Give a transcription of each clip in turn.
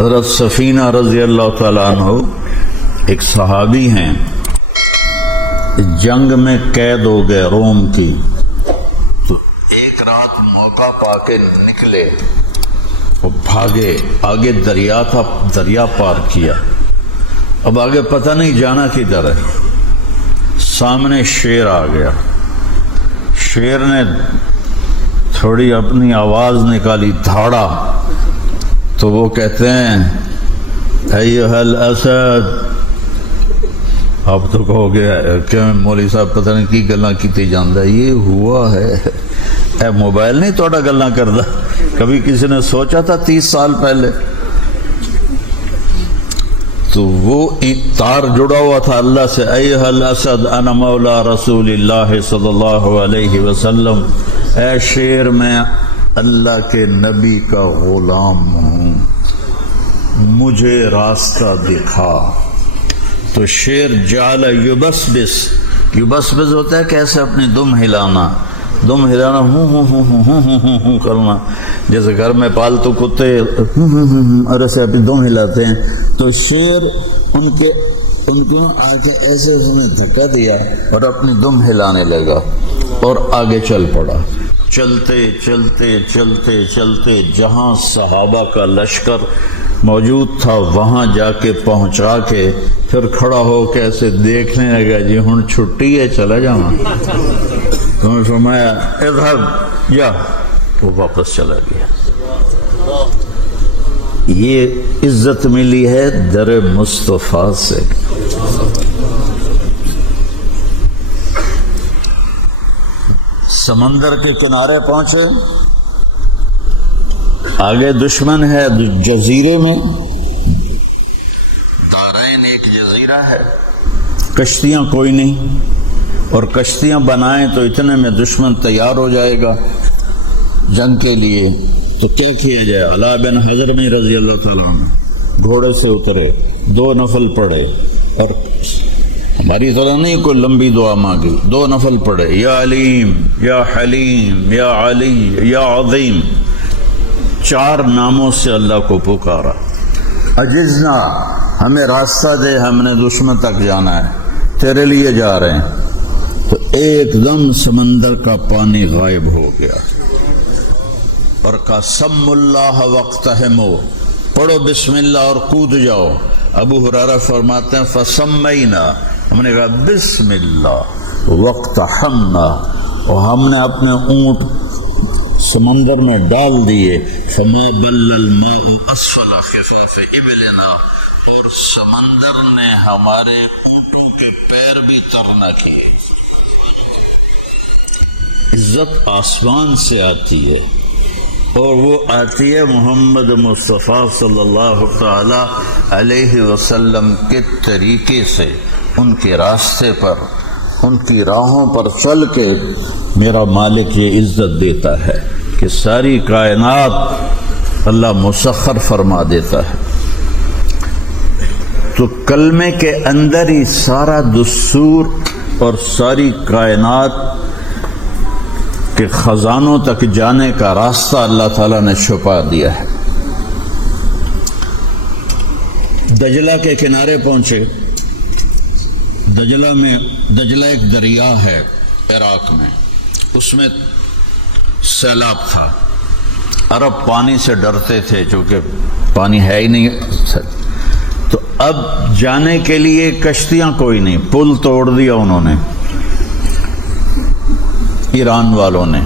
حضرت سفینہ رضی اللہ تعالیٰ عنہ ایک صحابی ہیں، جنگ میں قید ہو گئے روم کی، تو ایک رات موقع پا کے نکلے، وہ بھاگے، آگے دریا تھا، دریا پار کیا، اب آگے پتہ نہیں جانا کدھر ہے، سامنے شیر آ گیا، شیر نے تھوڑی اپنی آواز نکالی، دھاڑا، تو وہ کہتے ہیں ایھا الاسد، اب تو کہو گے کہ مولوی صاحب پتہ نہیں کی گلاں کیتی جاندا، یہ ہوا ہے، اے موبائل نہیں توڑا گلاں کردا، کبھی کسی نے سوچا تھا 30 سال پہلے؟ تو وہ تار جڑا ہوا تھا اللہ سے، ایھا الاسد انا مولا رسول اللہ صلی اللہ علیہ وسلم، اے شیر میں اللہ کے نبی کا غلام ہوں، مجھے راستہ دکھا۔ تو شیر جعل یبسبس، یبسبس ہوتا ہے کیسے اپنی دم ہلانا، دم ہلانا ہوں کرنا، جیسے گھر میں پالتو کتے اور ایسے اپنی دم ہلاتے ہیں، تو شیر ان کو آگے ایسے اس نے دھکا دیا اور اپنی دم ہلانے لگا اور آگے چل پڑا۔ چلتے چلتے چلتے چلتے جہاں صحابہ کا لشکر موجود تھا وہاں جا کے پہنچا کے پھر کھڑا ہو کے ایسے دیکھنے لگا، جی ہن چھٹی ہے چلا جاؤں، تو میں فرمایا اذهب جا، وہ واپس چلا گیا۔ یہ عزت ملی ہے در مصطفیٰ سے۔ سمندر کے کنارے پہنچے، آگے دشمن ہے جزیرے میں، دارین ایک جزیرہ ہے، کشتیاں کوئی نہیں، اور کشتیاں بنائیں تو اتنے میں دشمن تیار ہو جائے گا جنگ کے لیے، تو کیا کیا جائے؟ علا بن حضرمی رضی اللہ تعالیٰ عنہ گھوڑے سے اترے، 2 نفل پڑھے، اور ہماری طرح نہیں کوئی لمبی دعا مانگی، 2 نفل پڑھے، یا علیم یا حلیم یا علی یا عظیم، 4 ناموں سے اللہ کو پکارا۔ عجزنا، ہمیں راستہ دے، ہم نے دشمن تک جانا ہے، تیرے لیے جا رہے ہیں۔ تو ایک دم سمندر کا پانی غائب ہو گیا، اور کہا سم اللہ واقتحموا، پڑھو بسم اللہ اور کود جاؤ۔ ابو ہریرہ فرماتے ہیں فسمینا، ہم نے کہا بسم اللہ واقتحمنا، اور ہم نے اپنے اونٹ سمندر میں ڈال دیے، فما بل الماء اسفل خفاف ابلنا، اور سمندر نے ہمارے اونٹوں کے پیر بھی تر نہ کیے۔ عزت آسمان سے آتی ہے، اور وہ آتی ہے محمد مصطفیٰ صلی اللہ تعالی علیہ وسلم کے طریقے سے، ان کے راستے پر، ان کی راہوں پر چل کے میرا مالک یہ عزت دیتا ہے کہ ساری کائنات اللہ مسخر فرما دیتا ہے۔ تو کلمے کے اندر ہی سارا دستور اور ساری کائنات کے خزانوں تک جانے کا راستہ اللہ تعالیٰ نے چھپا دیا ہے۔ دجلہ کے کنارے پہنچے، دجلہ ایک دریا ہے عراق میں، اس میں سیلاب تھا، عرب پانی سے ڈرتے تھے چونکہ پانی ہے ہی نہیں، تو اب جانے کے لیے کشتیاں کوئی نہیں، پل توڑ دیا انہوں نے، ایران والوں نے۔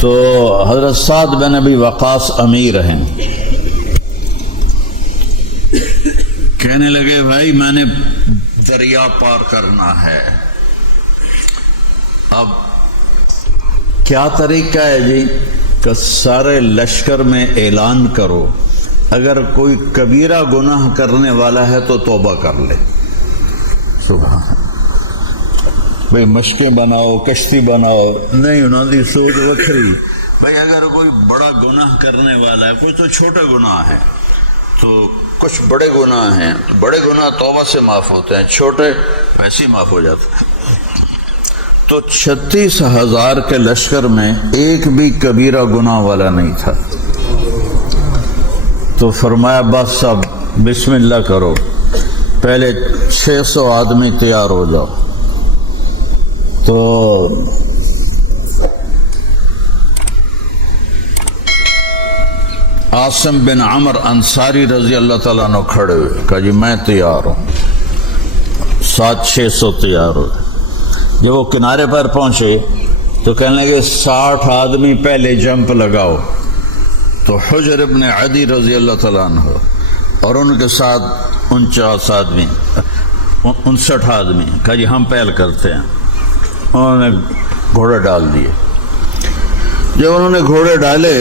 تو حضرت سعد بن ابی وقاص امیر ہیں، کہنے لگے بھائی میں نے دریا پار کرنا ہے، اب کیا طریقہ ہے جی؟ کہ سارے لشکر میں اعلان کرو اگر کوئی کبیرہ گناہ کرنے والا ہے تو توبہ کر لے۔ سبحان، بھئی مشقیں بناؤ، کشتی بناؤ، نہیں انہوں نے سوچ وکھری، بھئی اگر کوئی بڑا گناہ کرنے والا ہے، کوئی تو چھوٹا گناہ ہے، تو کچھ بڑے گناہ ہیں، بڑے گناہ توبہ سے معاف ہوتے ہیں، چھوٹے ویسے ہی معاف ہو جاتے ہیں۔ تو 36,000 کے لشکر میں ایک بھی کبیرہ گناہ والا نہیں تھا، تو فرمایا بس اب بسم اللہ کرو، پہلے 600 آدمی تیار ہو جاؤ۔ تو عاصم بن عمر انصاری رضی اللہ تعالیٰ عنہ کھڑے ہوئے، کہا جی میں تیار ہوں، 600 تیار ہو۔ جب وہ کنارے پر پہنچے تو کہنے لگے 60 آدمی پہلے جمپ لگاؤ۔ تو حجر ابن عدی رضی اللہ تعالیٰ عنہ اور ان کے ساتھ 49 آدمی 59 آدمی، کہا جی ہم پہل کرتے ہیں۔ انہوں نے گھوڑے ڈال دیے۔ جب انہوں نے گھوڑے ڈالے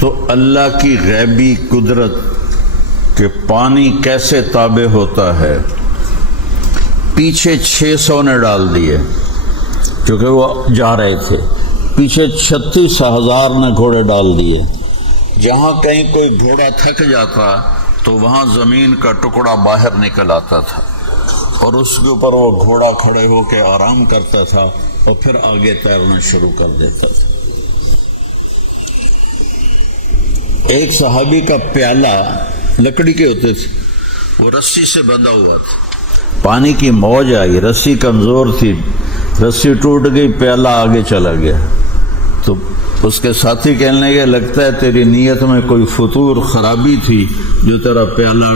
تو اللہ کی غیبی قدرت کہ پانی کیسے تابع ہوتا ہے، پیچھے 600 نے ڈال دیے کیونکہ وہ جا رہے تھے، پیچھے 36,000 نے گھوڑے ڈال دیے۔ جہاں کہیں کوئی گھوڑا تھک جاتا تو وہاں زمین کا ٹکڑا باہر نکل آتا تھا اور اس کے اوپر وہ گھوڑا کھڑے ہو کے آرام کرتا تھا اور پھر آگے تیرنا شروع کر دیتا تھا۔ ایک صحابی کا پیالہ لکڑی کے ہوتے تھے، وہ رسی سے بندھا ہوا تھا، پانی کی موج آئی، رسی کمزور تھی، رسی ٹوٹ گئی، پیالہ آگے چلا گیا۔ تو اس کے ساتھی کہنے لگے لگتا ہے تیری نیت میں کوئی فطور خرابی تھی جو تیرا پیالہ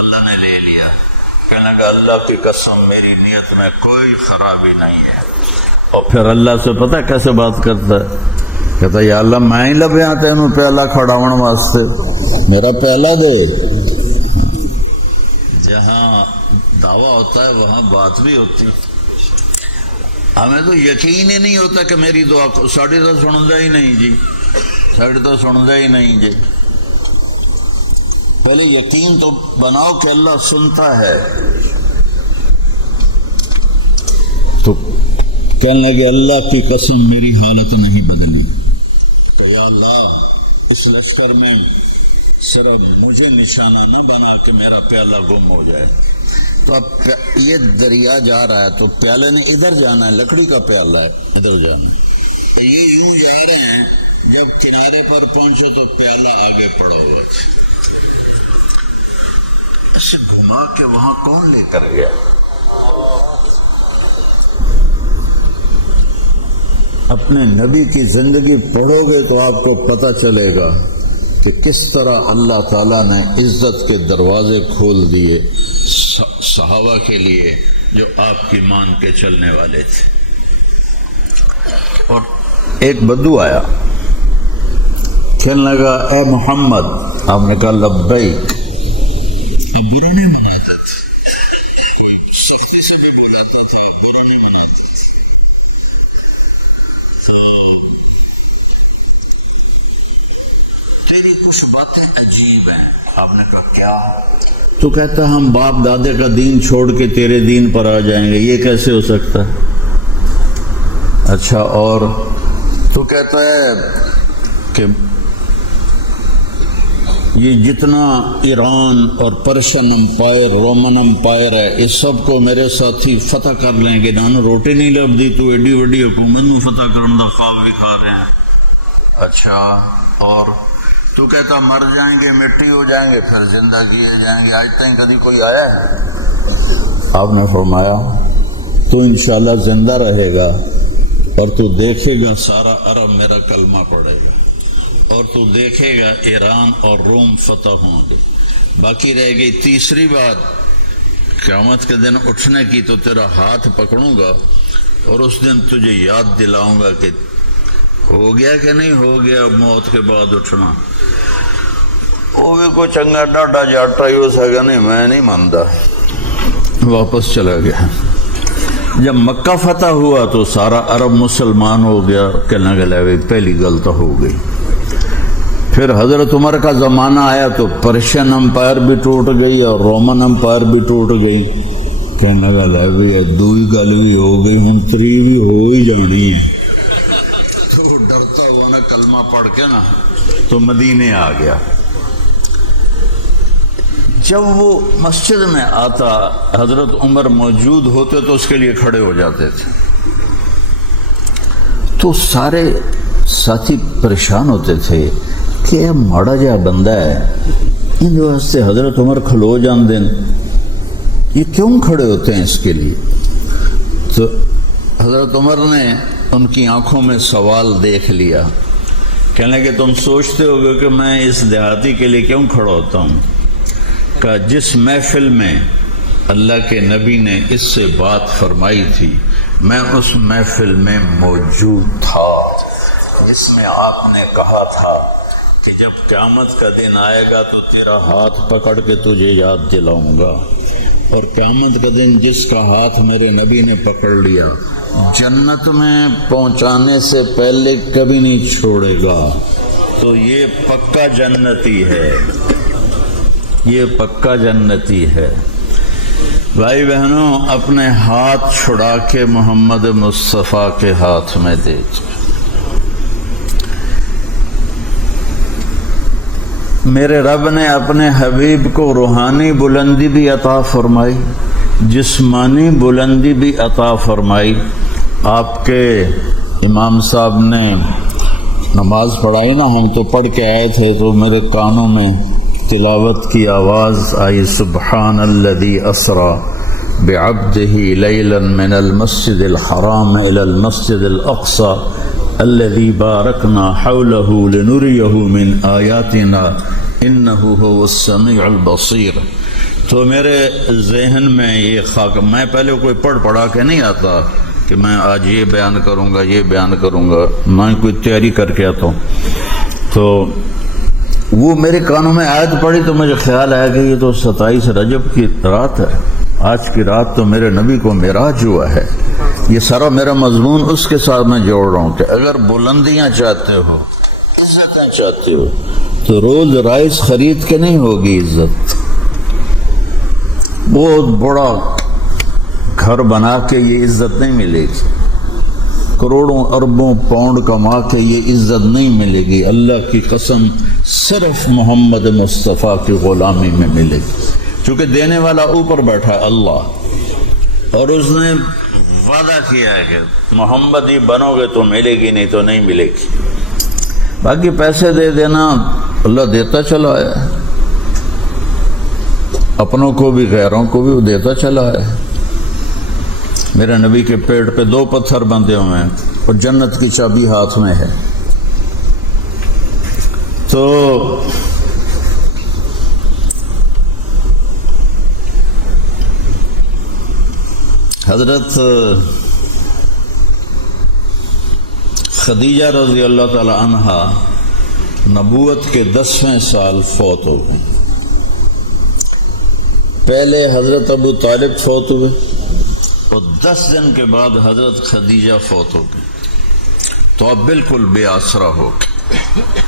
اللہ نے لے لیا۔ کہنے لگا اللہ کی قسم میری نیت میں کوئی خرابی نہیں ہے۔ اور پھر اللہ سے پتہ کیسے بات کرتا ہے، کہتا یا اللہ میں ہی لبیا تینوں پیالہ کھڑاون واسطے، میرا پیالہ دے۔ جہاں دعویٰ ہوتا ہے وہاں بات بھی ہوتی ہے۔ ہمیں تو یقین ہی نہیں ہوتا کہ میری دعا کو ساڑی تو سندا ہی نہیں جی، ساڑی تو سندا ہی نہیں جی۔ پہلے یقین تو بناؤ کہ اللہ سنتا ہے۔ تو کہنے لگے اللہ کی قسم میری حالت نہیں بدلی، تو یا اللہ اس لشکر میں صرف مجھے نشانہ نہ بنا کہ میرا پیالہ گم ہو جائے۔ تو اب یہ دریا جا رہا ہے تو پیالے نے ادھر جانا ہے، لکڑی کا پیالہ ہے ادھر جانا ہے، یہ یوں جا رہے ہیں۔ جب کنارے پر پہنچو تو پیالہ آگے پڑا ہوا ہے، اسے گھما کے وہاں کون لے کر گیا؟ اپنے نبی کی زندگی پڑھو گے تو آپ کو پتہ چلے گا کہ کس طرح اللہ تعالیٰ نے عزت کے دروازے کھول دیے صحابہ کے لیے جو آپ کی مان کے چلنے والے تھے۔ اور ایک بدو آیا، کہنے لگا اے محمد، آپ نے کہا لبیک۔ برا نہیں مناتا تھا، سختی سے بھی مناتا تھا، برا نہیں مناتا تھا۔ تو تیری کچھ باتیں عجیب ہیں۔ آپ نے کہا کیا؟ تو کہتا ہم باپ دادے کا دین چھوڑ کے تیرے دین پر آ جائیں گے، یہ کیسے ہو سکتا ہے؟ اچھا اور؟ تو کہتا ہے کہ یہ جتنا ایران اور پرشین امپائر، رومن امپائر ہے، اس سب کو میرے ساتھی فتح کر لیں گے۔ نانو روٹی نہیں لبدی تو ایڈی وڈی حکومت نو فتح کرن دا خواب بھی کھا رہے ہیں۔ اچھا اور؟ تو کہتا مر جائیں گے، مٹی ہو جائیں گے، پھر زندہ کیے جائیں گے۔ آج تک کبھی کوئی آیا ہے؟ آپ نے فرمایا تو انشاءاللہ زندہ رہے گا اور تو دیکھے گا سارا عرب میرا کلمہ پڑھے گا، اور تو دیکھے گا ایران اور روم فتح ہوں گے۔ باقی رہ گئی تیسری بات، قیامت کے دن اٹھنے کی، تو تیرا ہاتھ پکڑوں گا اور اس دن تجھے یاد دلاؤں گا کہ ہو گیا کہ نہیں ہو گیا موت کے بعد اٹھنا۔ وہ بھی کوئی چنگا ڈاڈا جاٹا ہی ہو سکا، نہیں میں نہیں مانتا، واپس چلا گیا۔ جب مکہ فتح ہوا تو سارا عرب مسلمان ہو گیا، کہنے لگے پہلی غلط ہو گئی۔ پھر حضرت عمر کا زمانہ آیا تو پرشین امپائر بھی ٹوٹ گئی اور رومن امپائر بھی ٹوٹ گئی۔ کہنے لگا بھی دوئی گل بھی ہو گئی، ہوں تری بھی ہو ہی جانی ہے۔ تو وہ ڈرتا ہوا نا کلمہ پڑھ کے نا تو مدینے آ گیا۔ جب وہ مسجد میں آتا حضرت عمر موجود ہوتے تو اس کے لیے کھڑے ہو جاتے تھے، تو سارے ساتھی پریشان ہوتے تھے کہ یہ ماڑا جہا بندہ ہے، ان واسطے حضرت عمر کھلو جاندے ہیں، یہ کیوں کھڑے ہوتے ہیں اس کے لیے؟ تو حضرت عمر نے ان کی آنکھوں میں سوال دیکھ لیا، کہنے کہ تم سوچتے ہوگے کہ میں اس دیہاتی کے لیے کیوں کھڑا ہوتا ہوں؟ کہ جس محفل میں اللہ کے نبی نے اس سے بات فرمائی تھی میں اس محفل میں موجود تھا، جس میں آپ نے کہا تھا کہ جب قیامت کا دن آئے گا تو تیرا ہاتھ پکڑ کے تجھے یاد دلاؤں گا، اور قیامت کا دن جس کا ہاتھ میرے نبی نے پکڑ لیا جنت میں پہنچانے سے پہلے کبھی نہیں چھوڑے گا۔ تو یہ پکا جنتی ہے، یہ پکا جنتی ہے۔ بھائی بہنوں، اپنے ہاتھ چھڑا کے محمد مصطفیٰ کے ہاتھ میں دے دو۔ میرے رب نے اپنے حبیب کو روحانی بلندی بھی عطا فرمائی، جسمانی بلندی بھی عطا فرمائی۔ آپ کے امام صاحب نے نماز پڑھائی نا، ہم تو پڑھ کے آئے تھے تو میرے کانوں میں تلاوت کی آواز آئی، سبحان الذی اسری بعبدہ لیلا من المسجد الحرام الی المسجد الاقصی الذی بارکنا حولہ لنریہ من آیاتنا انہ هو السمیع البصیر۔ تو میرے ذہن میں یہ خاک، میں پہلے کوئی پڑھا کے نہیں آتا کہ میں آج یہ بیان کروں گا یہ بیان کروں گا، میں کوئی تیاری کر کے آتا ہوں، تو وہ میرے کانوں میں آیت پڑھی تو مجھے خیال آیا کہ یہ تو 27 رجب کی رات ہے، آج کی رات تو میرے نبی کو معراج ہوا ہے۔ یہ سارا میرا مضمون اس کے ساتھ میں جوڑ رہا ہوں کہ اگر بلندیاں چاہتے ہو، عزتیں چاہتے ہو، تو روز رائس خرید کے نہیں ہوگی عزت۔ بہت بڑا گھر بنا کے یہ عزت نہیں ملے گی، کروڑوں اربوں پاؤنڈ کما کے یہ عزت نہیں ملے گی، اللہ کی قسم صرف محمد مصطفیٰ کی غلامی میں ملے گی، چونکہ دینے والا اوپر بیٹھا ہے اللہ، اور اس نے وعدہ کیا ہے کہ محمد ہی بنو گے تو ملے گی، نہیں تو نہیں ملے گی۔ باقی پیسے دے دینا اللہ دیتا چلا ہے، اپنوں کو بھی غیروں کو بھی وہ دیتا چلا ہے۔ میرے نبی کے پیٹ پہ 2 پتھر بندھے ہوئے ہیں اور جنت کی چابی ہاتھ میں ہے۔ تو حضرت خدیجہ رضی اللہ تعالی عنہا نبوت کے 10ویں سال فوت ہو گئے۔ پہلے حضرت ابو طالب فوت ہوئے اور 10 دن کے بعد حضرت خدیجہ فوت ہو گئی، تو اب بالکل بے آسرا ہو گئے۔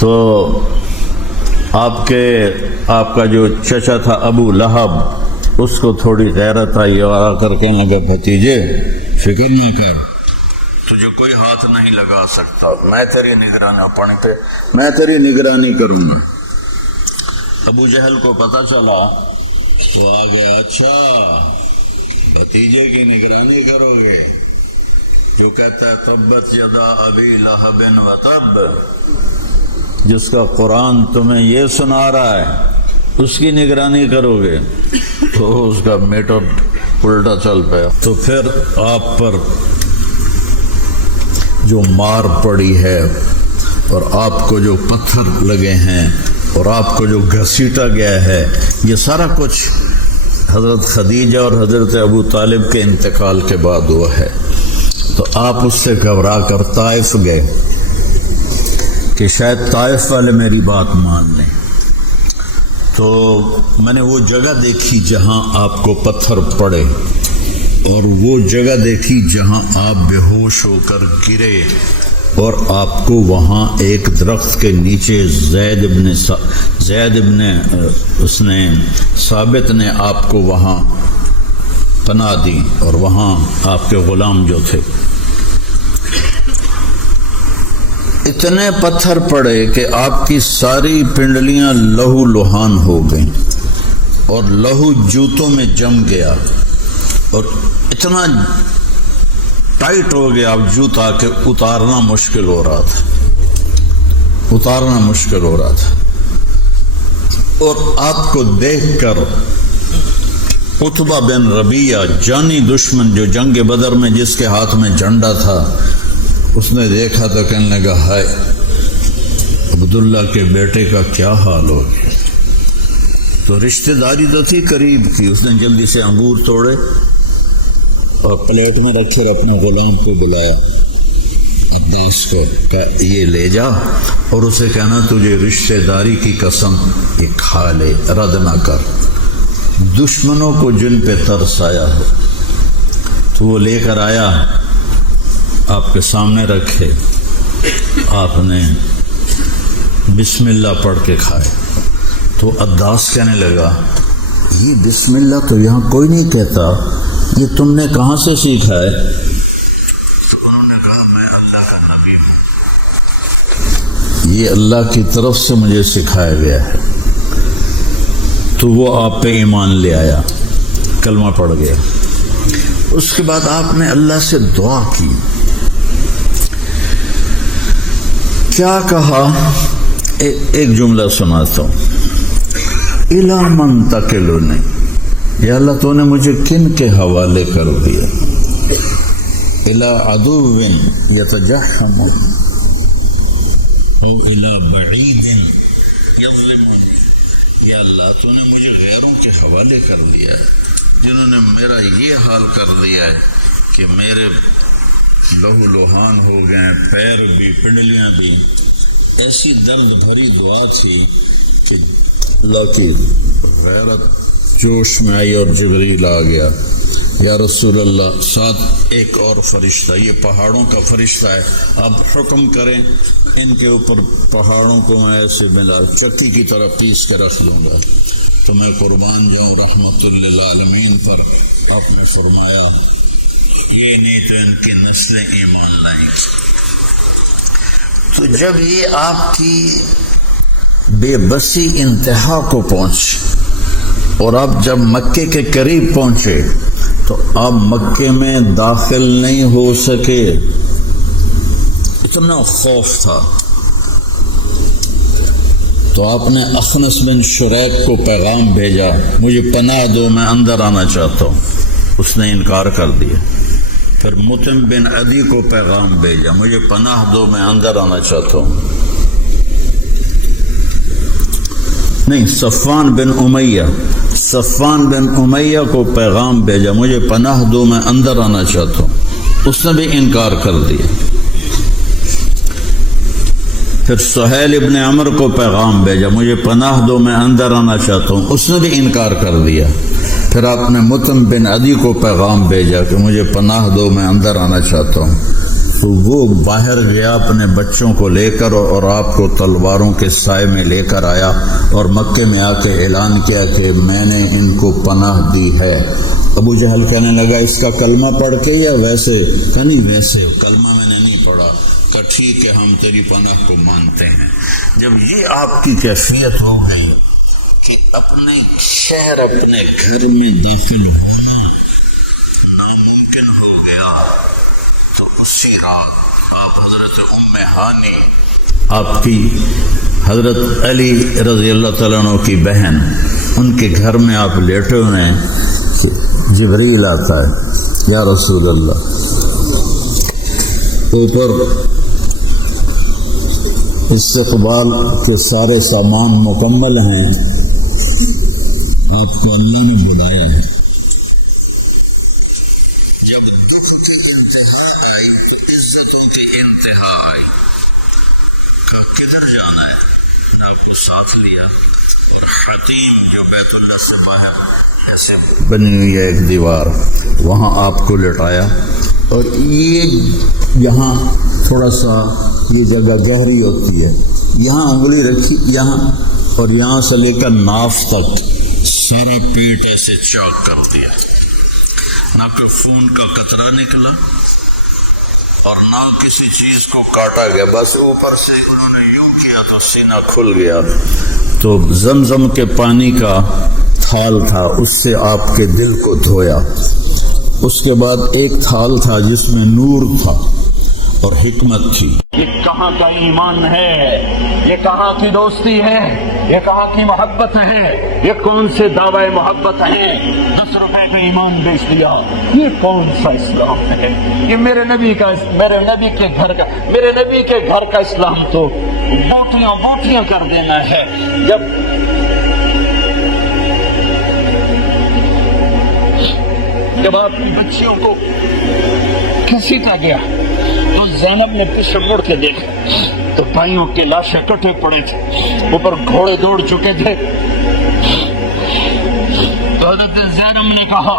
تو آپ کا جو چچا تھا ابو لہب، اس کو تھوڑی غیرت آئی اور آ کر کہنے لگا بھتیجے فکر نہ کر، تجھے کوئی ہاتھ نہیں لگا سکتا، میں تیری نگرانی پانی پہ میں تیری نگرانی کروں گا۔ ابو جہل کو پتہ چلا تو آ گیا، اچھا بھتیجے کی نگرانی کرو گے، جو کہتا ہے تبت یدا ابی لہب و تب، جس کا قرآن تمہیں یہ سنا رہا ہے اس کی نگرانی کرو گے، تو اس کا میٹر الٹا چل پیا۔ تو پھر آپ پر جو مار پڑی ہے اور آپ کو جو پتھر لگے ہیں اور آپ کو جو گھسیٹا گیا ہے، یہ سارا کچھ حضرت خدیجہ اور حضرت ابو طالب کے انتقال کے بعد ہوا ہے۔ تو آپ اس سے گھبرا کر طائف گئے کہ شاید طائف والے میری بات مان لیں۔ تو میں نے وہ جگہ دیکھی جہاں آپ کو پتھر پڑے، اور وہ جگہ دیکھی جہاں آپ بے ہوش ہو کر گرے، اور آپ کو وہاں ایک درخت کے نیچے زید ابن ثابت نے آپ کو وہاں پناہ دی، اور وہاں آپ کے غلام جو تھے، اتنے پتھر پڑے کہ آپ کی ساری پنڈلیاں لہو لہان ہو گئیں اور لہو جوتوں میں جم گیا، اور اتنا ٹائٹ ہو گیا اب جوتا کہ اتارنا مشکل ہو رہا تھا۔ اتارنا مشکل ہو رہا تھا، اور آپ کو دیکھ کر عتبہ بن ربیعہ جانی دشمن جو جنگ بدر میں جس کے ہاتھ میں جھنڈا تھا، اس نے دیکھا تو کہنے لگا ہائے عبداللہ کے بیٹے کا کیا حال ہو گیا۔ تو رشتہ داری تو تھی قریب کی، اس نے جلدی سے انگور توڑے اور پلیٹ میں رکھے اور اپنے غلام کو بلایا، اس کو کہ یہ لے جا اور اسے کہنا تجھے رشتہ داری کی قسم یہ کھا لے، رد نہ کر، دشمنوں کو جن پہ ترس آیا ہو۔ تو وہ لے کر آیا، آپ کے سامنے رکھے، آپ نے بسم اللہ پڑھ کے کھائے۔ تو عداس کہنے لگا یہ بسم اللہ تو یہاں کوئی نہیں کہتا، یہ تم نے کہاں سے سیکھا ہے؟ انہوں نے کہا میں اللہ کا نبی ہوں، یہ اللہ کی طرف سے مجھے سکھایا گیا ہے۔ تو وہ آپ پہ ایمان لے آیا، کلمہ پڑھ گیا۔ اس کے بعد آپ نے اللہ سے دعا کی، کیا کہا؟ ایک جملہ سناتا ہوں، اِلَى مَنْ تَكِلُنِي، یا اللہ تو نے مجھے کن کے حوالے کر دیا؟ اِلَى عَدُوٍ يَتَجَحَّمُ أَوْ إِلَى بَعِيدٍ يَظْلِمُنِي، یا اللہ تو نے مجھے غیروں کے حوالے کر دیا ہے جنہوں نے میرا یہ حال کر دیا ہے کہ میرے لہو لوہان ہو گئے، پیر بھی، پنڈلیاں بھی۔ ایسی درد بھری دعا تھی کہ اللہ کی غیرت جوش میں آئی اور جبریل آ گیا، یا رسول اللہ ساتھ ایک اور فرشتہ، یہ پہاڑوں کا فرشتہ ہے، آپ حکم کریں ان کے اوپر پہاڑوں کو میں ایسے ملا چکی کی طرح پیس کے رکھ لوں گا تو میں قربان جاؤں رحمت للعالمین پر۔ آپ نے فرمایا یہ نہیں تو ان کی نسلیں ایمان لائیں گی۔ تو جب یہ آپ کی بے بسی انتہا کو پہنچ اور آپ جب مکے کے قریب پہنچے تو آپ مکے میں داخل نہیں ہو سکے، اتنا خوف تھا۔ تو آپ نے اخنس بن شریک کو پیغام بھیجا، مجھے پناہ دو میں اندر آنا چاہتا ہوں، اس نے انکار کر دیا۔ پھر مطعم بن عدی کو پیغام بھیجا، مجھے پناہ دو میں اندر آنا چاہتا ہوں، نہیں، صفوان بن امیہ کو پیغام بھیجا، مجھے پناہ دو میں اندر آنا چاہتا ہوں، اس نے بھی انکار کر دیا۔ پھر سہیل ابن عمر کو پیغام بھیجا، مجھے پناہ دو میں اندر آنا چاہتا ہوں، اس نے بھی انکار کر دیا۔ پھر آپ نے مطعم بن عدی کو پیغام بھیجا کہ مجھے پناہ دو میں اندر آنا چاہتا ہوں، تو وہ باہر گیا اپنے بچوں کو لے کر اور آپ کو تلواروں کے سائے میں لے کر آیا اور مکے میں آ کے اعلان کیا کہ میں نے ان کو پناہ دی ہے۔ ابو جہل کہنے لگا اس کا کلمہ پڑھ کے یا ویسے؟ کہ نہیں ویسے، کلمہ میں نے نہیں پڑھا۔ کہ ٹھیک ہے ہم تیری پناہ کو مانتے ہیں۔ جب یہ آپ کی کیفیت ہو گئی کہ اپنے شہر اپنے گھر میں دفن ناممکن ہو گیا، تو اسی رات حضرت ام ہانی، آپ کی حضرت علی رضی اللہ تعالیٰ عنہ کی بہن، ان کے گھر میں آپ لیٹے ہوئے ہیں کہ جبریل آتا ہے، یا رسول اللہ، اوپر استقبال کے سارے سامان مکمل ہیں، آپ کو اللہ نے بلایا ہے۔ جب دکھ کی انتہا آئی، عزتوں کی انتہا آئی، کہ کدھر جانا ہے، آپ کو ساتھ لیا اور حتیم جو بیت اللہ سے باہر ایسے بنی ہوئی ہے ایک دیوار، وہاں آپ کو لٹایا، اور یہ یہاں تھوڑا سا یہ جگہ گہری ہوتی ہے، یہاں انگلی رکھی، یہاں اور یہاں سے لے کر ناف تک سارا پیٹ ایسے چاک کر دیا، نہ کوئی خون کا قطرہ نکلا اور نہ کسی چیز کو کاٹا گیا، بس اوپر سے انہوں نے یوں کیا تو سینہ کھل گیا۔ تو زمزم کے پانی کا تھال تھا، اس سے آپ کے دل کو دھویا۔ اس کے بعد ایک تھال تھا جس میں نور تھا، اور حکمت تھی۔ یہ کہاں کا ایمان ہے، یہ کہاں کی دوستی ہے، یہ کہاں کی محبت ہے، یہ کون سے دعوے محبت ہیں؟ 10 روپے کا ایمان بیچ دیا، یہ کون سا اسلام ہے؟ یہ میرے نبی کے گھر کا اسلام تو بوٹیاں کر دینا ہے۔ جب آپ کی بچیوں کو گھسیٹا گیا تو زینب نے پیچھے مڑ کے دیکھا تو بھائیوں کے لاشیں کٹے پڑے تھے، اوپر گھوڑے دوڑ چکے تھے۔ تو حضرت زینب نے کہا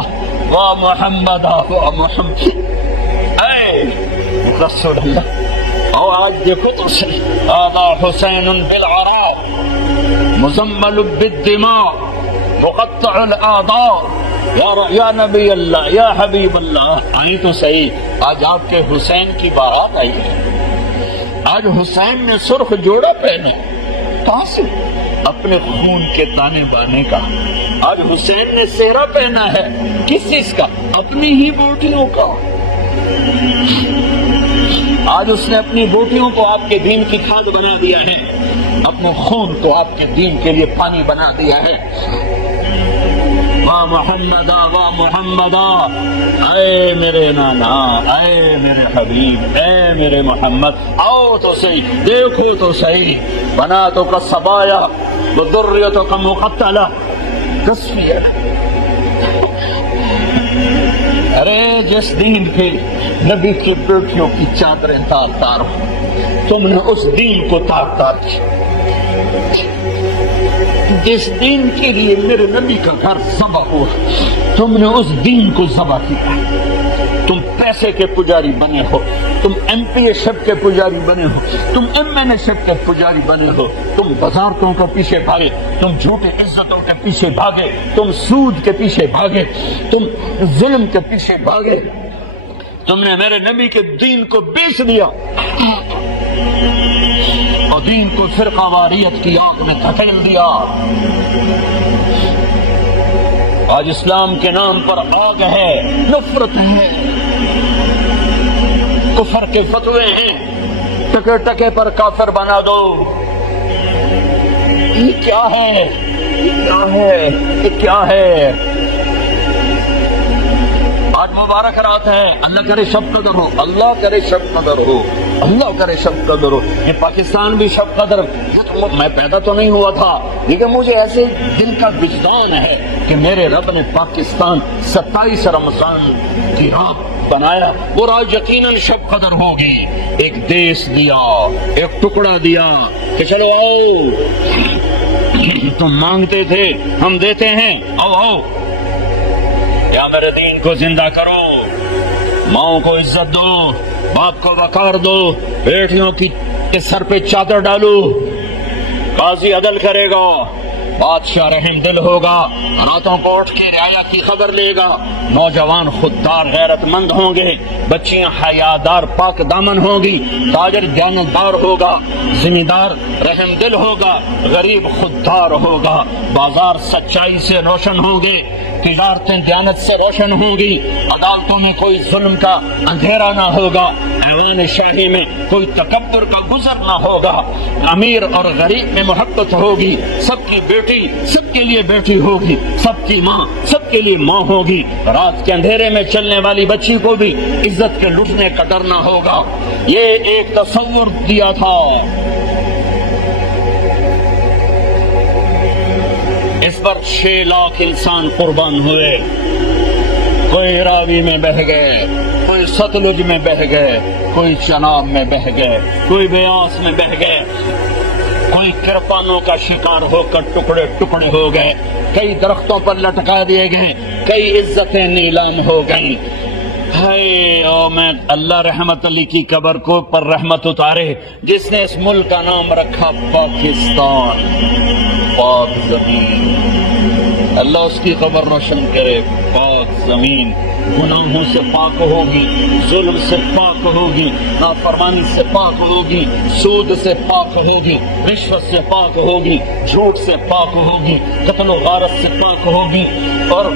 واہ محمد واہ محمد، اے رسول اللہ، اور آج دیکھو تو صحیح، آدھا حسین بالعراء مزمل بالدماء مقطع الاعضاء، یا نبی اللہ یا حبیب اللہ، آئی تو صحیح، آج آپ کے حسین کی بارات آئی ہے۔ آج حسین نے سرخ جوڑا پہنا، کہاں سے؟ اپنے خون کے تانے بانے کا۔ آج حسین نے سہرا پہنا ہے، کس چیز کا؟ اپنی ہی بوٹیوں کا۔ آج اس نے اپنی بوٹیوں کو آپ کے دین کی کھاد بنا دیا ہے، اپنے خون کو آپ کے دین کے لیے پانی بنا دیا ہے۔ واہ محمدا واہ محمدا، اے میرے نانا، اے میرے حبیب، اے میرے محمد، آؤ تو صحیح، دیکھو تو صحیح، بناتوں کا سبایا وذریتوں کا مقتلہ تصفیہ۔ ارے جس دین کے نبی کی بیٹیوں کی چادریں تار تار ہو، تم نے اس دین کو تار تار کیا۔ جس دین کے لیے میرے نبی کا گھر ذبح ہوا، تم نے اس دین کو ذبح کیا۔ تم پیسے کے پجاری بنے ہو، تم ایم پی اے شپ کے پجاری بنے ہو، تم ایم این اے شپ کے پجاری بنے ہو، تم وزارتوں کے پیچھے بھاگے، تم جھوٹے عزتوں کے پیچھے بھاگے، تم سود کے پیچھے بھاگے، تم ظلم کے پیچھے بھاگے، تم نے میرے نبی کے دین کو بیچ دیا اور دین کو فرقہ واریت کی آگ میں دھکیل دیا۔ آج اسلام کے نام پر آگ ہے، نفرت ہے، کفر کے فتوے ہیں، ٹکے ٹکے پر کافر بنا دو۔ یہ کیا ہے؟ یہ کیا ہے؟ یہ کیا ہے؟ آج مبارک رات ہے، اللہ کرے شب قدر ہو، اللہ کرے شب قدر ہو، اللہ کرے شب قدر ہو۔ یہ پاکستان بھی شب قدر، میں پیدا تو نہیں ہوا تھا لیکن مجھے ایسے دل کا وجدان ہے کہ میرے رب نے پاکستان 27 رمضان کی رات بنایا، وہ رات یقیناً شب قدر ہوگی۔ ایک دیش دیا، ایک ٹکڑا دیا کہ چلو آؤ، تم مانگتے تھے ہم دیتے ہیں، آؤ آؤ، یا میرے دین کو زندہ کرو، ماؤں کو عزت دو، باپ کو وقار دو، بیٹیوں کے سر پہ چادر ڈالو، قاضی عدل کرے گا، بادشاہ رحم دل ہوگا، راتوں کو اٹھ کے رعایا کی خبر لے گا، نوجوان خوددار غیرت مند ہوں گے، بچیاں حیادار پاک دامن ہوں گی، تاجر دیانتدار ہوگا، زمیندار رحم دل ہوگا، غریب خوددار ہوگا، بازار سچائی سے روشن ہوں گے، تجارتیں دیانت سے روشن ہوں گی، عدالتوں میں کوئی ظلم کا اندھیرا نہ ہوگا، ایوان شاہی میں کوئی تکبر کا گزر نہ ہوگا، امیر اور غریب میں محبت ہوگی، سب کی بیٹی سب کے لیے بیٹی ہوگی، سب کی ماں سب کے لیے ماں ہوگی، رات کے اندھیرے میں چلنے والی بچی کو بھی عزت کے لٹنے کا ڈر نہ ہوگا۔ یہ ایک تصور دیا تھا، اس پر 6 لاکھ انسان قربان ہوئے، کوئی راوی میں بہہ گئے، کوئی ستلج میں بہہ گئے، کوئی چناب میں بہہ گئے، کوئی بیاس میں بہہ گئے، کوئی کرپانوں کا شکار ہو کر ٹکڑے ٹکڑے ہو گئے، کئی درختوں پر لٹکا دیے گئے، کئی عزتیں نیلام ہو گئیں۔ ہے او میں اللہ رحمت علی کی قبر کو پر رحمت اتارے، جس نے اس ملک کا نام رکھا پاکستان، پاک زمین، اللہ اس کی قبر روشن کرے۔ پاک زمین گناہوں سے پاک ہوگی، ظلم سے پاک ہوگی، نافرمانی سے پاک ہوگی، سود سے پاک ہوگی، رشوت سے پاک ہوگی، جھوٹ سے پاک ہوگی، قتل و غارت سے پاک ہوگی، اور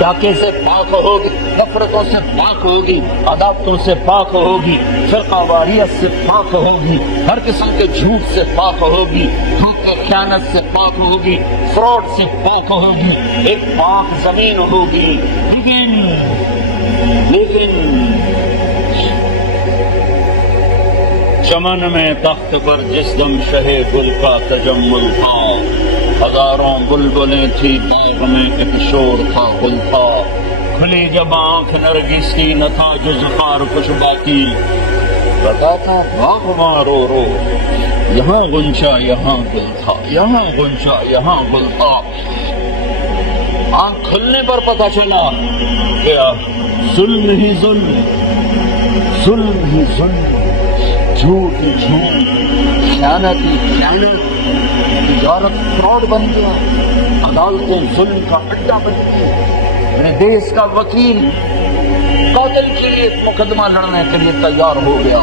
ڈاکے سے پاک ہوگی، نفرتوں سے پاک ہوگی، عداوتوں سے پاک ہوگی، فرقہ واریت سے پاک ہوگی، ہر قسم کے جھوٹ سے پاک ہوگی، دھوکے خیانت سے پاک ہوگی، فراڈ سے پاک ہوگی، ایک پاک زمین ہوگی۔ لیکن چمن میں تخت پر جس دم شہ گل کا تجمل تھا، ہزاروں بلبلیں تھی باغ میں ایک شور تھا گل تھا، کھلی جب آنکھ نرگس کی نہ تھا جز خار کچھ باقی، بتا تھا باغ وہاں رو رو، یہاں غنچہ یہاں گل تھا، یہاں غنچہ یہاں گل تھا۔ آنکھ کھلنے پر پتہ چلا کیا ظلم ہی ظلم، ظلم ہی ظلم، جھوٹ ہی جھوٹ، خیانت ہی خیانت، تجارت فراڈ بن گیا، عدالتیں ظلم کا اڈا بن گئی۔ اپنے دیش کا وکیل قاتل کے لیے مقدمہ لڑنے کے لیے تیار ہو گیا،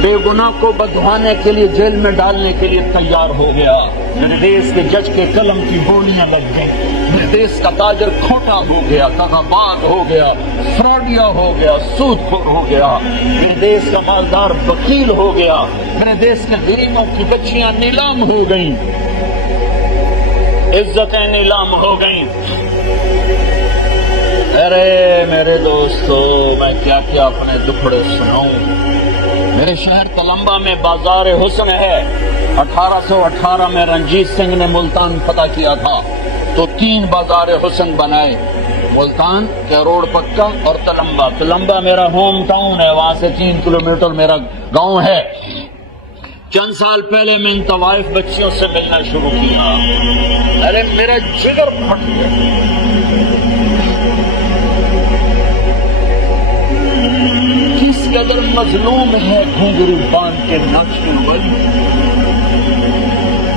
بے گناہ کو بدھوانے کے لیے جیل میں ڈالنے کے لیے تیار ہو گیا۔ میرے دیش کے جج کے قلم کی گولیاں لگ گئی، میرے دیش کا تاجر کھوٹا ہو گیا، دغاباز ہو گیا، فراڈیا ہو گیا، سود خور ہو گیا، میرے دیش کا مالدار وکیل ہو گیا، میرے دیش کے غریبوں کی بچیاں نیلام ہو گئیں، عزتیں نیلام ہو گئیں۔ ارے میرے دوستو، میں کیا کیا اپنے دکھڑے سناؤں۔ میرے شہر تلمبا میں بازار حسن ہے۔ 1818 میں رنجیت سنگھ نے ملتان فتح کیا تھا تو 3 بازار حسن بنائے، ملتان کے روڈ پکا اور تلمبا۔ تلمبا میرا ہوم ٹاؤن ہے، وہاں سے 3 کلومیٹر میرا گاؤں ہے۔ چند سال پہلے میں ان طوائف بچیوں سے ملنا شروع کیا، ارے میرا جگر پھٹ گیا۔ کس قدر مظلوم ہے گھنگرو باندھ کے ناچنے والی،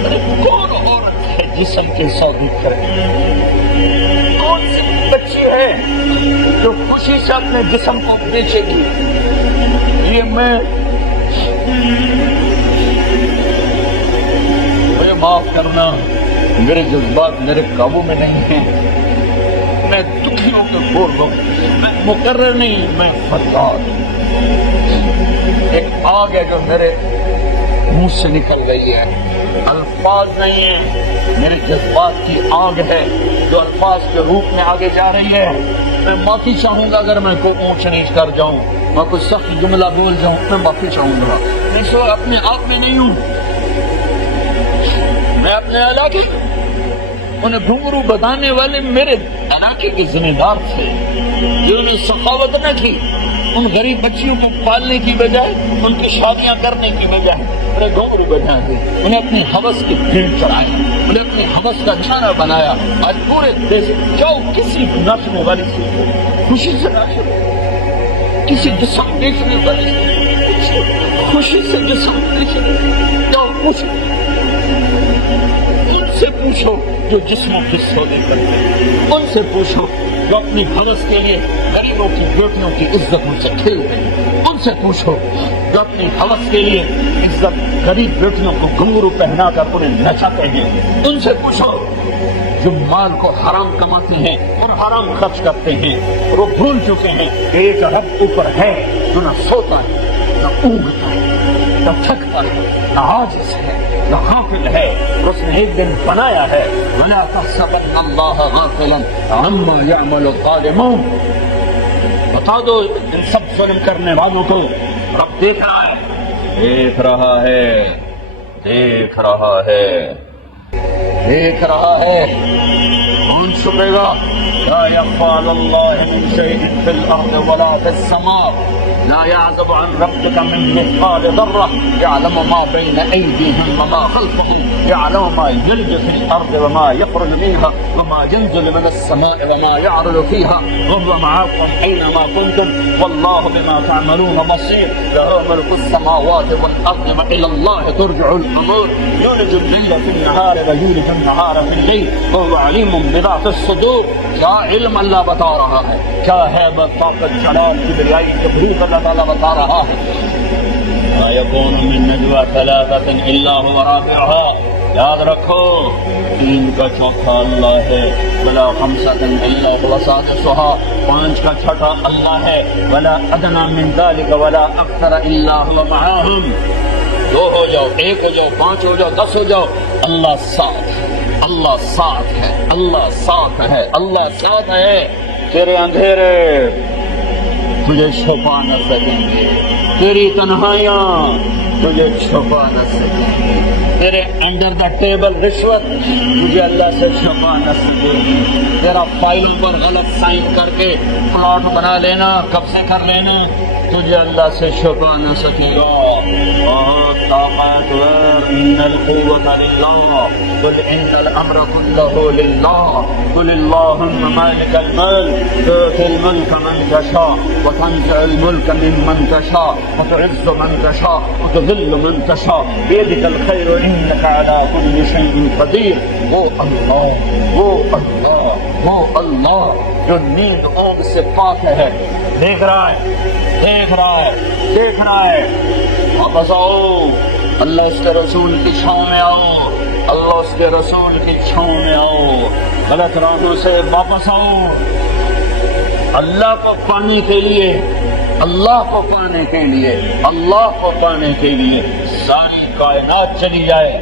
ارے کون عورت ہے جسم کے سودے کرے، کون سی بچی ہے جو خوشی سے اپنے جسم کو بیچے گی۔ یہ مجھے معاف کرنا، میرے جذبات میرے قابو میں نہیں ہیں، میں دکھی ہو کے بول رہا ہوں، میں مقرر نہیں، میں فریاد۔ ایک آگ ہے جو میرے منہ سے نکل رہی ہے، الفاظ نہیں ہے، میرے جذبات کی آگ ہے جو الفاظ کے روپ میں آگے جا رہی ہے۔ میں معافی چاہوں گا اگر میں کوئی اونچ نیچ کر جاؤں، میں کوئی سخت جملہ بول جاؤں، میں معافی چاہوں گا۔ میں سو اپنے آپ میں نہیں ہوں، میں اپنے علاقے انہیں گھنگرو بتانے والے میرے علاقے کے ذمہ دار تھے، جنہوں نے سخاوت نہ کی، ان غریب بچیوں کو پالنے کی بجائے ان کی شادیاں کرنے کی بجائے انہیں گھنگرو بجا دے، انہیں اپنی حوث کی بھیڑ چڑھایا، انہیں اپنی حوث کا چارہ بنایا۔ آج پورے دیش جاؤ کسی ناچنے والی سے خوشی سے ناچو، کسی جسم دیکھنے والے سے خوشی سے جسم دیکھنے جاؤ، پوچھو ان سے، پوچھو جو جسموں کے سودے کرتے ہیں، ان سے پوچھو جو اپنی حوث کے لیے غریبوں کی بیٹیوں کی عزت ان سے کھیلتے ہیں، ان سے پوچھو جو اپنی حوث کے لیے عزت غریب بیٹیوں کو گھنگرو پہنا کر انہیں نچاتے ہیں، ان سے پوچھو جو مال کو حرام کماتے ہیں اور حرام خرچ کرتے ہیں، اور وہ بھول چکے ہیں کہ ایک رب اوپر ہے جو نہ سوتا ہے، نہ اونگتا ہے، نہ تھکتا ہے، نہ عاجز ہے، نہ غافل ہے، اور اس نے ایک دن بنایا ہے۔ وَلَا تَحْسَبَنَّ اللَّهَ غَافِلًا عَمَّا يَعْمَلُ الظَّالِمُونَ۔ بتا دو ان سب ظلم کرنے والوں کو رب دیکھ رہا ہے، دیکھ رہا ہے، دیکھ رہا ہے، دیکھ رہا ہے۔ کون چھپے گا؟ لا يخفى على الله من شيء في الأرض ولا في السماء، لا يعزب عن ربك من مثقال ذرة، يعلم ما بين أيديهم وما خلفهم، يعلم ما يلج في الأرض وما يخرج منها وما ينزل من السماء وما يعرج فيها، وهو معكم أينما كنتم والله بما تعملون بصير، له ملك السماوات والأرض وإلى الله ترجع الأمور، يولج الليل في النهار ويولج النهار في الليل وهو عليم بذات الصدور۔ کیا علم اللہ بتا رہا ہے، کیا ہے طاقت جلال کبریائی تبریک اللہ تعالیٰ بتا رہا ہے۔ ما يكون من نجوى ثلاثة إلا هو رابعها یاد رکھو تین کا چوتھا اللہ ہے، ولا خمسۃ الا هو سادسها، پانچ کا چھٹا اللہ ہے، ولا ادنی من ذلک ولا اکثر الا هو معهم۔ دو ہو جاؤ، ایک ہو جاؤ، پانچ ہو جاؤ، 10 ہو جاؤ، اللہ ساتھ ہے، اللہ ساتھ ہے، اللہ ساتھ ہے، اللہ ساتھ ہے۔ تیرے اندھیرے تجھے چھپا نہ سکیں گے، تیری تنہائیاں تجھے چھپا نہ سکیں گے، تیرے انڈر دا ٹیبل رشوت تجھے اللہ سے چھپا نہ سکے گی، تیرا فائلوں پر غلط سائن کر کے پلاٹ بنا لینا، قبضے کر لینا تجھے اللہ سے چھپا نہ سکے گا۔ بہت طاقتور، ان القوت للہ، قل ان الامر كله للہ، قل اللهم مالک الملک تؤتی الملک من تشاء وتنزع الملک ممن تشاء وتعز من تشاء وتذل من تشاء بيدك الخير انك على كل شيء قدیر۔ وہ اللہ جو نیند اونگ سے پاک ہے، دیکھ رہا ہے، دیکھ رہا ہے، دیکھ رہا ہے۔ واپس آؤ، اللہ اس کے رسول کی چھاؤں میں آؤ، اللہ اس کے رسول کی چھاؤں میں آؤ، غلط راہوں سے واپس آؤ۔ اللہ کو پانے کے لیے، اللہ کو پانے کے لیے، اللہ کو پانے کے لیے ساری کائنات چلی جائے،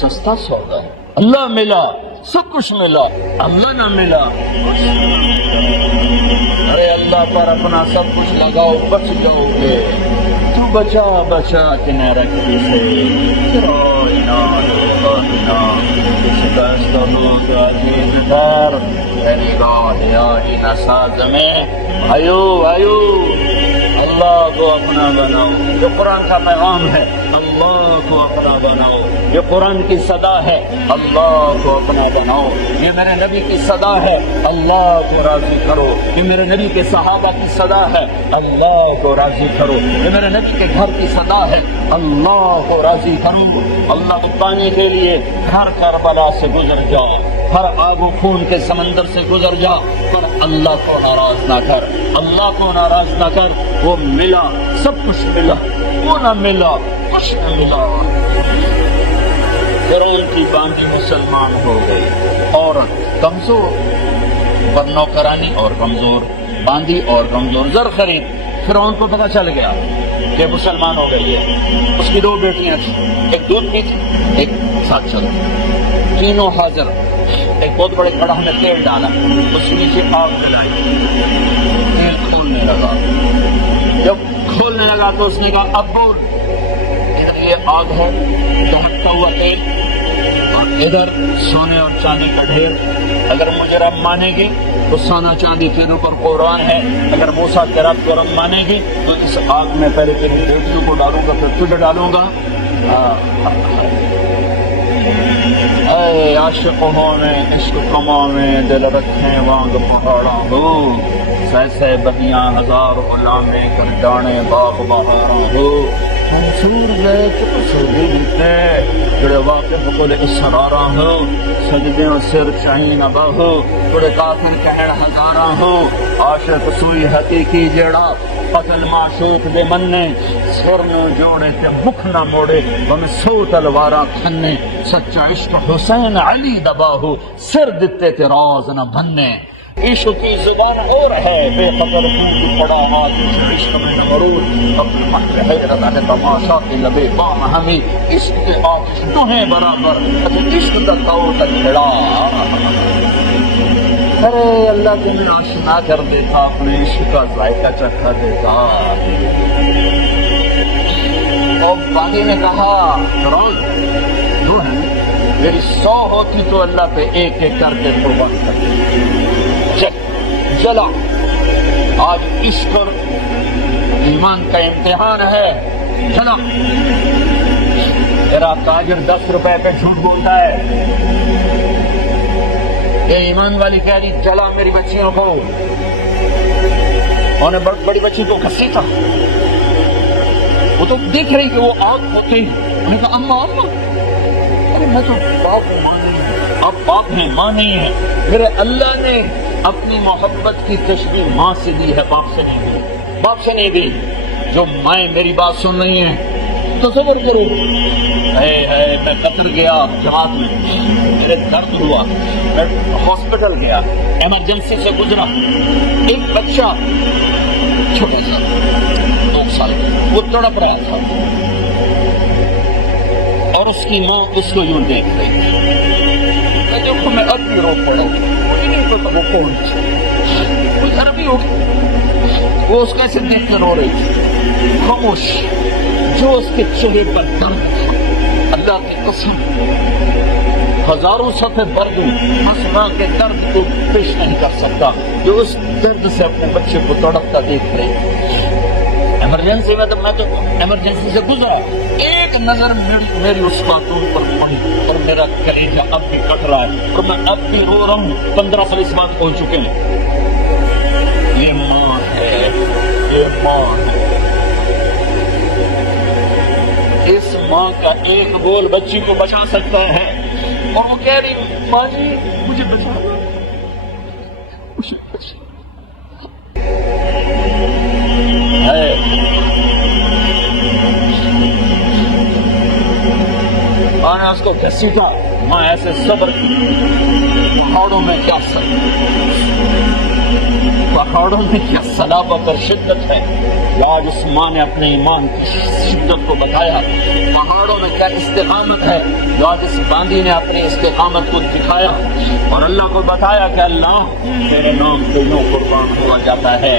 سستا سودا ہے۔ اللہ ملا، سب کچھ ملا، اللہ نہ ملا کچھ نہ ملا۔ ارے اللہ پر اپنا سب کچھ لگاؤ، بچ جاؤ گے۔ تو بچا کے نہ رکھے سے شکست لوگ عزیز در نگاہ آئین ساز میں آیو اللہ کو اپنا بناؤ۔ جو قرآن کا پیغام ہے، اللہ کو اپنا بناؤ۔ یہ قرآن کی صدا ہے، اللہ کو اپنا بناؤ۔ یہ میرے نبی کی صدا ہے، اللہ کو راضی کرو۔ یہ میرے نبی کے صحابہ کی صدا ہے، اللہ کو راضی کرو۔ یہ میرے نبی کے گھر کی صدا ہے، اللہ کو راضی کرو۔ اللہ کو پانے کے لیے ہر کربلا سے گزر جاؤ، ہر آگ و خون کے سمندر سے گزر جا، پر اللہ کو ناراض نہ کر، اللہ کو ناراض نہ کر۔ وہ ملا، سب کچھ ملا، وہ نہ ملا کچھ نہ ملا۔ قرآن کی باندھی مسلمان ہو گئی، عورت کمزور پر نوکرانی اور کمزور، باندھی اور کمزور، زر خرید۔ فرعون کو پتہ چل گیا کہ مسلمان ہو گئی ہے، اس کی 2 بیٹیاں تھیں، ایک دودھ پیتی ایک ساتھ چلتی، تینوں حاضر۔ ایک بہت بڑے کڑاہ میں تیل ڈالا، اس کے نیچے آگ جلائی، تیل کھولنے لگا۔ جب کھولنے لگا تو اس نے کہا اب بول، ادھر یہ آگ ہے، دہکتا ہوا تیل، اور ادھر سونے اور چاندی کا ڈھیر۔ اگر مجھے رب مانے گی تو سونا چاندی تیروں پر قرآن ہے، اگر موسیٰ کے رب کو رب مانے گی تو اس آگ میں پہلے تیری بیٹیوں کو ڈالوں گا، پھر تجھے ڈالوں گا۔ اے عاشق ہوں میں، عشق کماں میں، دل رکھیں وانگ پہاڑا ہو، سہ بہیاں ہزار غلامیں کر جانے باغ بہاراں ہو، منصور گئے کہ سودی جیتے جڑے واقف کل اسراراں ہو، سجدے و سر چاہین ابا ہو، بڑے کافر کہڑ ہزاراں ہو، عاشق سوئی حقیقی جڑا قتل معشوق دے مننے، سر نو جوڑے تے مکھ نہ موڑے، ہم 100 تلواراں کھنے، سچا عشق حسین علی دبا ہو، سر دتے تے راز نہ بننے۔ عشق کی زبان اور ہے، بے خبر خوب پڑا آتش عشق میں نمرود، اپنے محل حیرت ہے تماشا کے لبے بام ہمیں، عشق کے آتش دو ہیں برابر، عشق کا طور تک کھڑا۔ ارے اللہ کے میں آشنا کر دیتا، اپنے عشق کا ذائقہ چکھا دیتا۔ اور باقی نے کہا روز دو ہیں، میری 100 ہوتی تو اللہ پہ ایک ایک کر کے قربان کرتی۔ چلا آج عشق اور ایمان کا امتحان ہے، چلا میرا تاجر 10 روپے پہ جھوٹ بولتا ہے، یہ ایمان والی کہہ رہی چلا میری بچیوں کو، اور بڑی بچی کو کسی تھا، وہ تو دیکھ رہی کہ وہ آگ ہوتے ہی انہوں نے کہا اماں ارے میں تو باپ ہوں، ماں نہیں ہوں، اب باپ ہیں ماں نہیں ہے، میرے اللہ نے اپنی محبت کی تشبیہ ماں سے دی ہے، باپ سے نہیں دی، باپ سے نہیں دی۔ جو مائیں میری بات سن رہی ہیں تصور کرو میں قطر گیا جماعت میں, میرے درد ہوا, میں ہاسپٹل گیا, ایمرجنسی سے گزرا, ایک بچہ چھوٹا سا 2 سال کا وہ تڑپ رہا تھا اور اس کی ماں اس کو یوں دیکھ رہی تھی. میں دیکھو میں اب بھی رو پڑا, مجھے نہیں پتا وہ کون تھی, وہ گھر بھی ہوگی, وہ اس کیسے دیکھ کر رو رہی تھی خاموش. جو اس کے چہرے پر درد, اللہ کی قسم ہزاروں صفحے بھر دوں مسئلہ کے درد کو پیش نہیں کر سکتا جو اس درد سے اپنے بچے کو تڑپتا دیکھ رہے. ایمرجنسی میں تو ایمرجنسی سے گزرا, ایک نظر میری اس خاتون پر پڑی اور میرا کلیجہ اب بھی کٹ رہا ہے اور میں اب بھی رو رہا ہوں. 15 سال اس بات پہنچ چکے ہیں. یہ ماں ہے, یہ ماں ہے. اس ماں کا ایک بول بچی کو بچا سکتا ہے اور وہ کہہ رہی ماں جی مجھے بچا دو, مجھے بچا. ماں نے اس کو گھسیٹا, ماں ایسے صبر کی. پہاڑوں میں کیا پہاڑوں میں کیا صلابت اور شدت ہے. آج اس ماں نے اپنے ایمان کی شدت کو بتایا. پہاڑوں میں کیا استقامت ہے. آج اس باندھی نے اپنی استقامت کو دکھایا اور اللہ کو بتایا کہ اللہ میرے نام پہ یوں قربان ہوا جاتا ہے.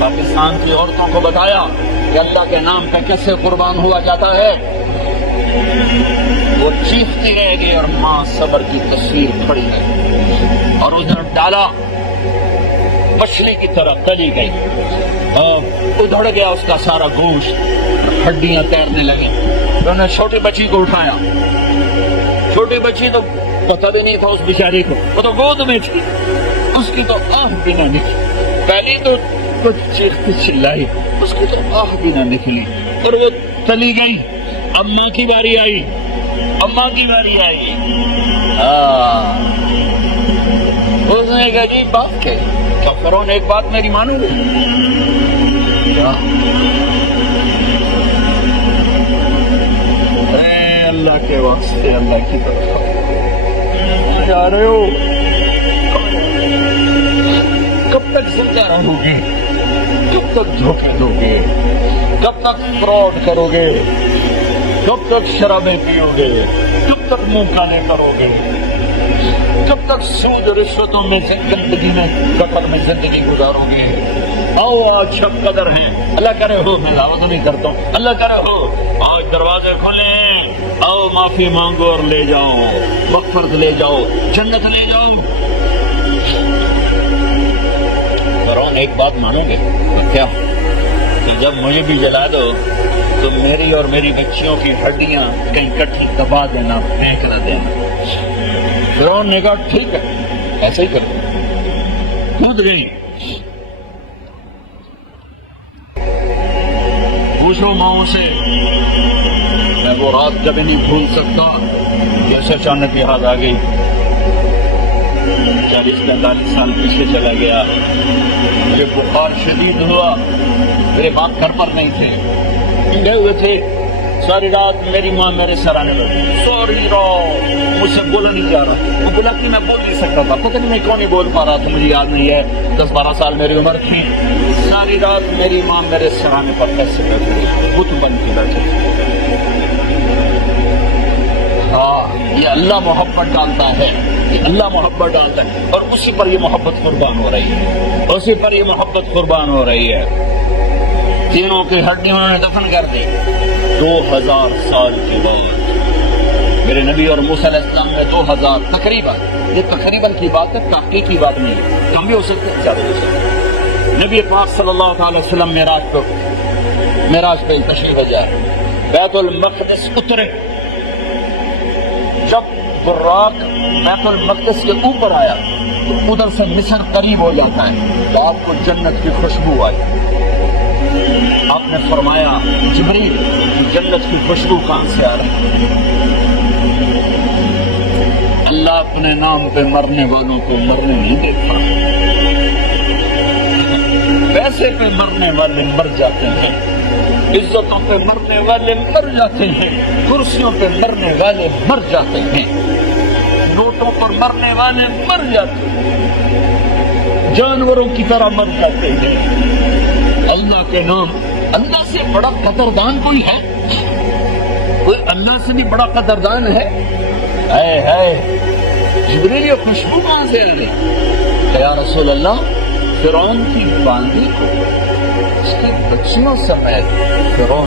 پاکستان کی عورتوں کو بتایا کہ اللہ کے نام پہ کیسے قربان ہوا جاتا ہے. وہ چیختی رہ گئی اور ماں صبر کی تصویر کھڑی ہے اور ادھر ڈالا مچھلی کی طرح تلی گئی, ادھڑ گیا اس کا سارا گوشت, ہڈیاں تیرنے لگی. انہوں نے چھوٹی بچی کو اٹھایا. چھوٹی بچی تو پتہ بھی نہیں تھا اس بیچاری کو, وہ تو گود میں تھی, اس کی تو آہ بھی نہ نکلی. پہلی تو کچھ چیختی چلائی, اس کی تو آہ بھی نہ نکلی اور وہ تلی گئی. اماں کی باری آئی, اماں کی باری آئی. اس نے ایک عجیب بات کہی, کیا فرعون ایک بات میری مانو گے؟ اللہ کے واسطے اللہ کی طرف جا رہے ہو, کب تک زندہ رہو گے, کب تک دھوکے دو گے, کب تک فراڈ کرو گے, کب تک شرابیں پیو گے, کب تک منہ کانے کرو گے, کب تک سود رشوتوں میں گندگی میں قطر میں زندگی گزارو گے. آؤ آج شب قدر ہے, اللہ کرے ہو, میں دعوت نہیں کرتا ہوں, اللہ کرے ہو آج دروازے کھولیں, آؤ معافی مانگو اور لے جاؤ, مغفرت لے جاؤ, جنت لے جاؤ. فرعون ایک بات مانو گے کیا کہ جب مجھے بھی جلا دو تو میری اور میری بچیوں کی ہڈیاں کہیں کٹھی دبا دینا, پھینک نہ دینا. فرعون نے کہا ٹھیک ہے ایسے ہی کرو. کود گئی. پوچھو ماؤں سے, میں وہ رات کبھی نہیں بھول سکتا جیسے اچانک یاد آ گئی. 40-45 سال پیچھے چلا گیا. مجھے بخار شدید ہوا, میرے باپ گھر پر نہیں تھے, گئے ہوئے تھے. ساری رات میری ماں میرے سرانے لگی, سوری رات مجھ سے بولا نہیں جا رہا. وہ بولا کہ میں بول نہیں سکتا تھا, پتہ نہیں میں کیوں نہیں بول پا رہا تھا, مجھے یاد نہیں ہے. 10-12 سال میری عمر تھی. ساری رات میری ماں میرے سرانے پر کیسے بیٹھ گئی, بت بن کے بیٹھے. ہاں یہ اللہ محبت ڈالتا ہے, یہ اللہ محبت ڈالتا ہے اور اسی پر یہ محبت قربان ہو رہی ہے, اسی پر یہ محبت قربان ہو رہی ہے. تینوں کی ہڈیوں نے دفن کر دی. 2000 سال کے بعد میرے نبی اور موسیٰ علیہ السلام نے 2000 تقریباً, یہ تقریباً کی بات ہے, تحقیق کی بات نہیں ہے, کم بھی ہو سکتے ہیں زیادہ ہو سکتے ہیں. نبی پاک صلی اللہ تعالی وسلم معراج پہ تشریف جائے, بیت المقدس اترے. جب براق بیت المقدس کے اوپر آیا تو ادھر سے مصر قریب ہو جاتا ہے, تو آپ کو جنت کی خوشبو آئی. آپ نے فرمایا جبریل جنت کی خوشبو کہاں سے آ رہی؟ اللہ اپنے نام پہ مرنے والوں کو مرنے نہیں دیتا, پیسے پہ مرنے والے مر جاتے ہیں, عزتوں پہ مرنے مرنے والے مر جاتے ہیں، کرسیوں پہ مرنے والے مر جاتے ہیں، نوٹوں پر مرنے والے مر جاتے ہیں، جانوروں کی طرح مر جاتے ہیں۔ اللہ کے نام، اللہ سے بڑا قدردان کوئی ہے؟ کوئی اللہ سے بھی بڑا قدردان ہے؟ جبریل یہ خوشبو کہاں سے آ رہی؟ کہ یا رسول اللہ، فرعون کی باندی کو اس کی بچیوں سمیت فرعون